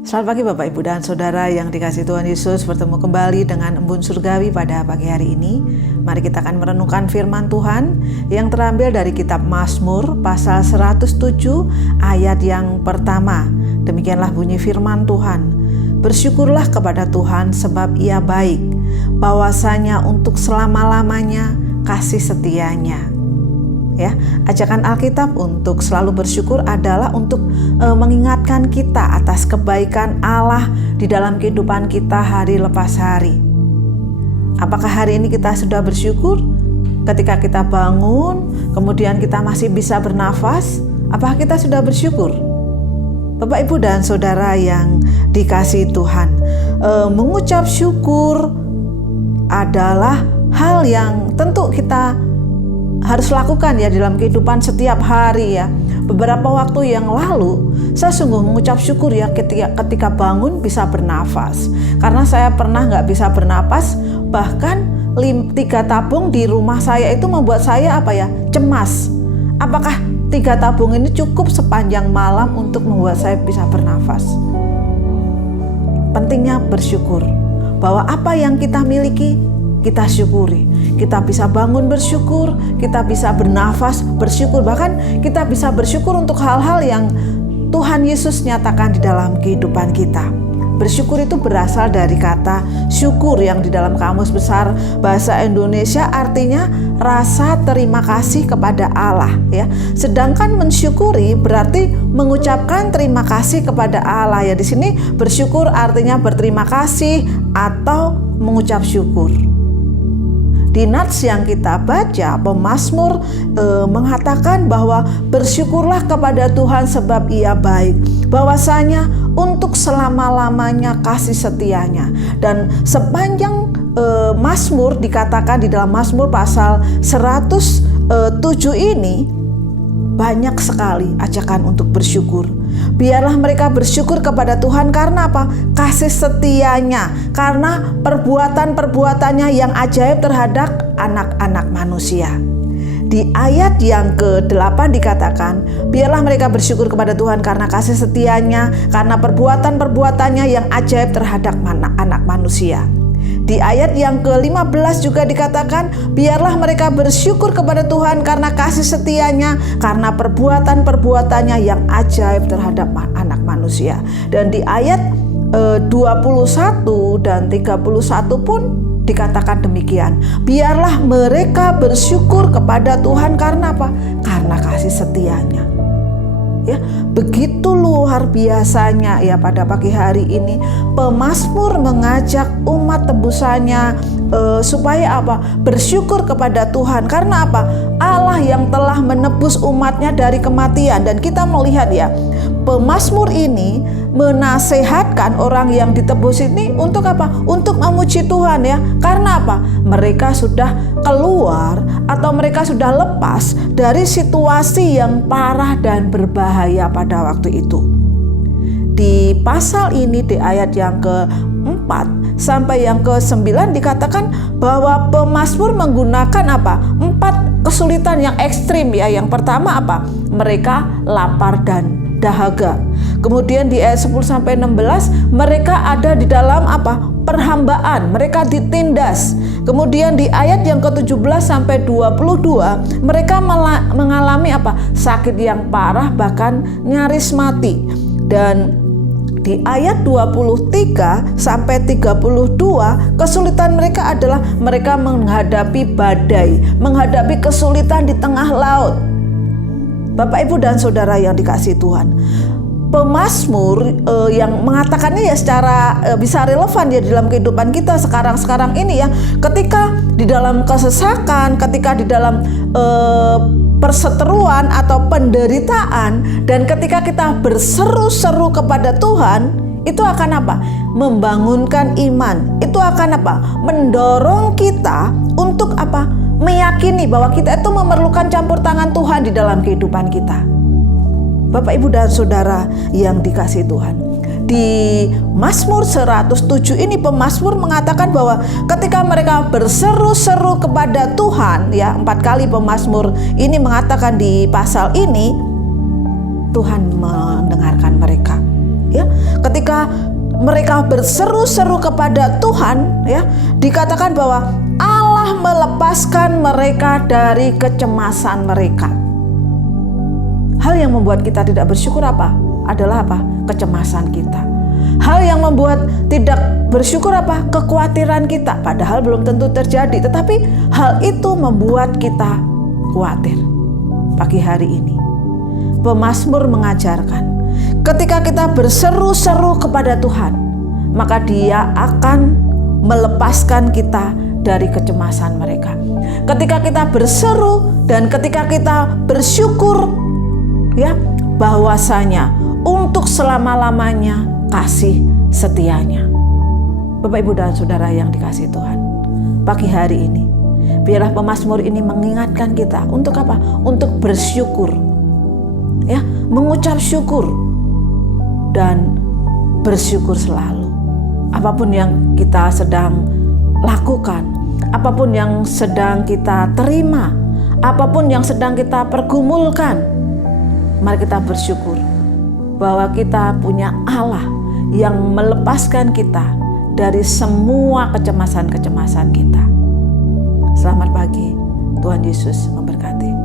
Selamat pagi Bapak, Ibu, dan Saudara yang dikasihi Tuhan Yesus. Bertemu kembali dengan Embun Surgawi pada pagi hari ini. Mari kita akan merenungkan firman Tuhan yang terambil dari kitab Mazmur pasal 107 ayat yang pertama. Demikianlah bunyi firman Tuhan. Bersyukurlah kepada Tuhan sebab Ia baik, bahwasanya untuk selama-lamanya kasih setianya. Ya, ajakan Alkitab untuk selalu bersyukur adalah untuk mengingatkan kita atas kebaikan Allah di dalam kehidupan kita hari lepas hari. Apakah hari ini kita sudah bersyukur? Ketika kita bangun, kemudian kita masih bisa bernafas, apakah kita sudah bersyukur? Bapak, Ibu, dan Saudara yang dikasihi Tuhan, mengucap syukur adalah hal yang tentu kita harus lakukan ya dalam kehidupan setiap hari ya. Beberapa waktu yang lalu saya sungguh mengucap syukur ya ketika bangun bisa bernafas. Karena saya pernah gak bisa bernafas, bahkan 3 tabung di rumah saya itu membuat saya cemas. Apakah 3 tabung ini cukup sepanjang malam untuk membuat saya bisa bernafas? Pentingnya bersyukur bahwa apa yang kita miliki kita syukuri. Kita bisa bangun bersyukur, kita bisa bernafas bersyukur, bahkan kita bisa bersyukur untuk hal-hal yang Tuhan Yesus nyatakan di dalam kehidupan kita. Bersyukur itu berasal dari kata syukur yang di dalam Kamus Besar Bahasa Indonesia artinya rasa terima kasih kepada Allah ya. Sedangkan mensyukuri berarti mengucapkan terima kasih kepada Allah ya. Di sini bersyukur artinya berterima kasih atau mengucap syukur. Di nats yang kita baca, pemazmur mengatakan bahwa bersyukurlah kepada Tuhan sebab Ia baik, bahwasanya untuk selama-lamanya kasih setianya. Dan sepanjang Mazmur dikatakan di dalam Mazmur pasal 107 ini banyak sekali ajakan untuk bersyukur. Biarlah mereka bersyukur kepada Tuhan karena apa? Kasih setianya, karena perbuatan-perbuatannya yang ajaib terhadap anak-anak manusia. Di ayat yang ke-8 dikatakan, biarlah mereka bersyukur kepada Tuhan karena kasih setianya, karena perbuatan-perbuatannya yang ajaib terhadap anak manusia. Di ayat yang ke-15 juga dikatakan, biarlah mereka bersyukur kepada Tuhan karena kasih setianya, karena perbuatan-perbuatannya yang ajaib terhadap anak manusia. Dan di ayat 21 dan 31 pun dikatakan demikian. Biarlah mereka bersyukur kepada Tuhan karena apa? Karena kasih setianya. Ya, begitu luar biasanya ya pada pagi hari ini pemazmur mengajak umat tebusannya supaya apa? Bersyukur kepada Tuhan. Karena apa? Allah yang telah menebus umatnya dari kematian. Dan kita melihat ya, pemazmur ini menasehatkan orang yang ditebus ini untuk apa? Untuk memuji Tuhan ya. Karena apa? Mereka sudah keluar atau mereka sudah lepas dari situasi yang parah dan berbahaya pada waktu itu. Di pasal ini di ayat yang ke-4 sampai yang ke-9 dikatakan bahwa pemazmur menggunakan apa? 4 kesulitan yang ekstrim ya. Yang pertama apa? Mereka lapar dan dahaga. Kemudian di ayat 10 sampai 16 mereka ada di dalam apa? Perhambaan, mereka ditindas. Kemudian di ayat yang ke-17 sampai 22 mereka mengalami apa? Sakit yang parah bahkan nyaris mati. Dan di ayat 23 sampai 32 kesulitan mereka adalah mereka menghadapi badai, menghadapi kesulitan di tengah laut. Bapak, Ibu, dan Saudara yang dikasihi Tuhan, pemazmur yang mengatakannya ya secara bisa relevan ya dalam kehidupan kita sekarang ini ya. Ketika di dalam kesesakan, ketika di dalam perseteruan atau penderitaan, dan ketika kita berseru-seru kepada Tuhan, itu akan apa? Membangunkan iman. Itu akan apa? Mendorong kita untuk apa? Meyakini bahwa kita itu memerlukan campur tangan Tuhan di dalam kehidupan kita. Bapak, Ibu, dan Saudara yang dikasihi Tuhan, di Mazmur 107 ini pemazmur mengatakan bahwa ketika mereka berseru-seru kepada Tuhan ya, 4 kali pemazmur ini mengatakan di pasal ini, Tuhan mendengarkan mereka. Ya, ketika mereka berseru-seru kepada Tuhan, ya, dikatakan bahwa Allah melepaskan mereka dari kecemasan mereka. Hal yang membuat kita tidak bersyukur apa? Adalah apa? Kecemasan kita. Hal yang membuat tidak bersyukur apa? Kekhawatiran kita. Padahal belum tentu terjadi, tetapi hal itu membuat kita khawatir. Pagi hari ini, pemazmur mengajarkan, ketika kita berseru-seru kepada Tuhan, maka Dia akan melepaskan kita dari kecemasan mereka. Ketika kita berseru dan ketika kita bersyukur, ya, bahwasanya untuk selama-lamanya kasih setianya. Bapak, Ibu, dan Saudara yang dikasihi Tuhan, pagi hari ini biarlah pemazmur ini mengingatkan kita untuk apa? Untuk bersyukur, ya, mengucap syukur dan bersyukur selalu. Apapun yang kita sedang lakukan, apapun yang sedang kita terima, apapun yang sedang kita pergumulkan, mari kita bersyukur bahwa kita punya Allah yang melepaskan kita dari semua kecemasan-kecemasan kita. Selamat pagi, Tuhan Yesus memberkati.